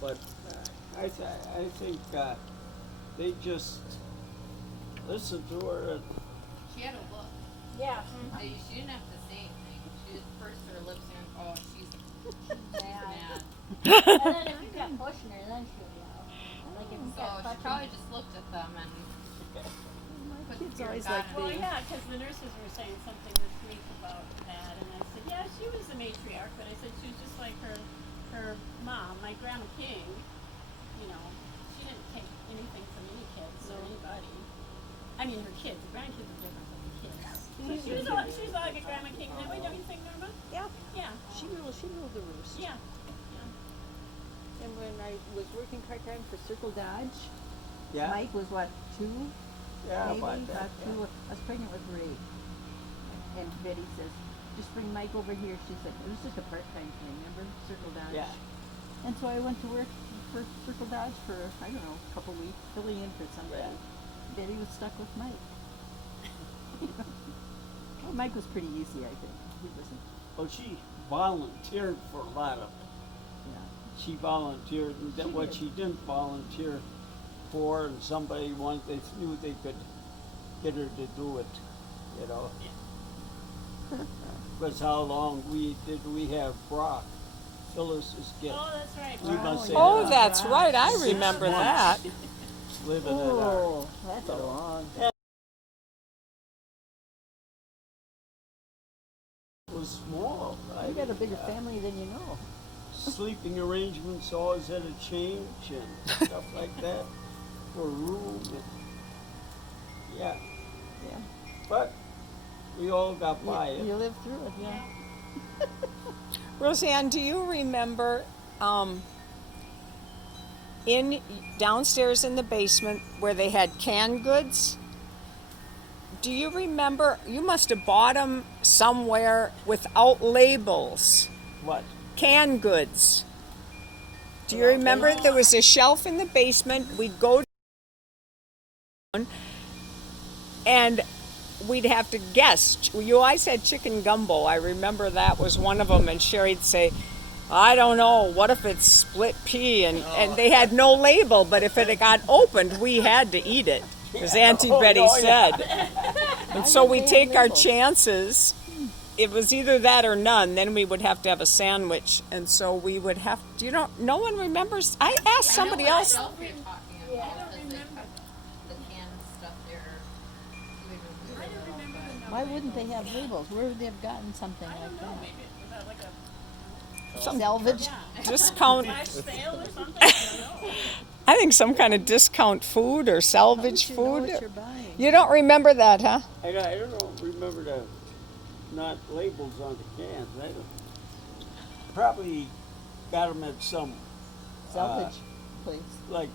But I think they just listened to her. And She had a look. Yeah. She didn't have to say anything. She just pursed her lips and, oh, she's mad. And then if you kept pushing her, then she'll yell. Like if you So kept she touching probably just looked at them and put kids your always gun like in. the- Well, yeah, because the nurses were saying something this week about that, and I said, yeah, she was the matriarch, but I said she was just like her mom, my Grandma King. You know, she didn't take anything from any kids or anybody. I mean, her kids, the grandkids are different from the kids. So she was like a Grandma King that way, don't you think, Norma? Yeah. Yeah. She ruled the roost. Yeah. And when I was working part-time for Circle Dodge, yeah, Mike was what, 2? yeah, Maybe? about that. About 2. I was pregnant with Ray. And Betty says, just bring Mike over here. She said, it was just a part-time thing, remember? Circle Dodge. Yeah. And so I went to work for Circle Dodge for, I don't know, a couple weeks, filling in for somebody. Yeah. Betty was stuck with Mike. Well, Mike was pretty easy, I think. He wasn't, Well, she volunteered for a lot of it. yeah. She volunteered, and then She what did. she didn't volunteer for, and somebody wanted, they knew they could get her to do it, you know. Because how long we have Brock, Phyllis's kid, Oh, that's right. We must say Oh, that. that's right. I 6 remember months that. living in our. Oh, that's a long time. It was small, right? You got a bigger family than you know. Sleeping arrangements always had to change and stuff like that for room. And, yeah, Yeah. but we all got by it. You lived through it, yeah. Roseanne, do you remember in downstairs in the basement where they had canned goods? Do you remember? You must have bought them somewhere without labels. What? Canned goods. Do you remember? There was a shelf in the basement. We'd go down and we'd have to guess. You always had chicken gumbo. I remember that was one of them. And Sherry'd say, I don't know, what if it's split pea? And they had no label, but if it had got opened, we had to eat it, as Auntie Betty said. And so we take our chances. It was either that or none. Then we would have to have a sandwich. And so we would have, no one remembers. I asked somebody else. I know what you're talking about. Because the canned stuff there. I don't remember the number. Why wouldn't they have labels? Where would they have gotten something I like don't know, that? maybe was that like a Salvage? Discount. flash sale or something? I don't know. I think some kind of discount food or salvage You know food. what you're buying. You don't remember that, huh? I don't remember the not labels on the cans. I don't, probably got them at some Salvage place. like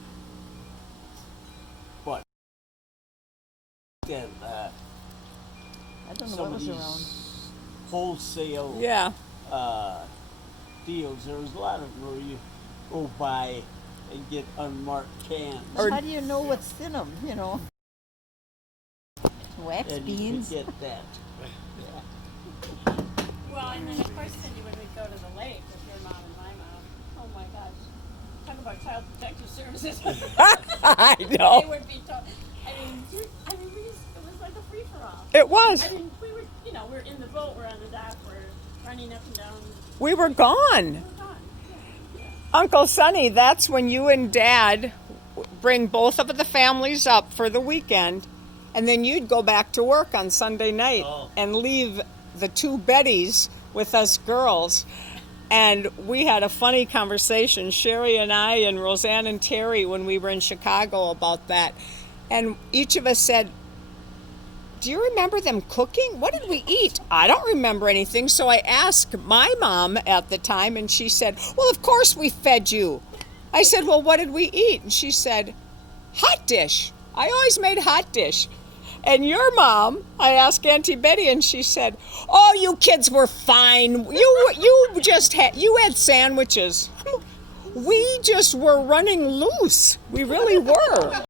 what? And I don't know some what of was these around. wholesale Yeah. deals. There was a lot of them where you go buy and get unmarked cans. Or- How do you know what's in them, you know? Wax and beans. you could get that. Well, and then of course, Cindy, when we'd go to the lake with your mom and my mom, oh my gosh, talk about child protective services. I They know. would be told. It was like a free for all. It was. I mean, we were, we're in the boat, we're on the dock, we're running up and down. We were gone. We're gone. Yeah. Uncle Sonny, that's when you and Dad bring both of the families up for the weekend, and then you'd go back to work on Sunday night and leave the 2 Bettys with us girls. And we had a funny conversation, Sherry and I and Roseanne and Terry, when we were in Chicago about that. And each of us said, do you remember them cooking? What did we eat? I don't remember anything. So I asked my mom at the time, and she said, well, of course we fed you. I said, well, what did we eat? And she said, hot dish. I always made hot dish. And your mom, I asked Auntie Betty, and she said, oh, you kids were fine. You had sandwiches. We just were running loose. We really were.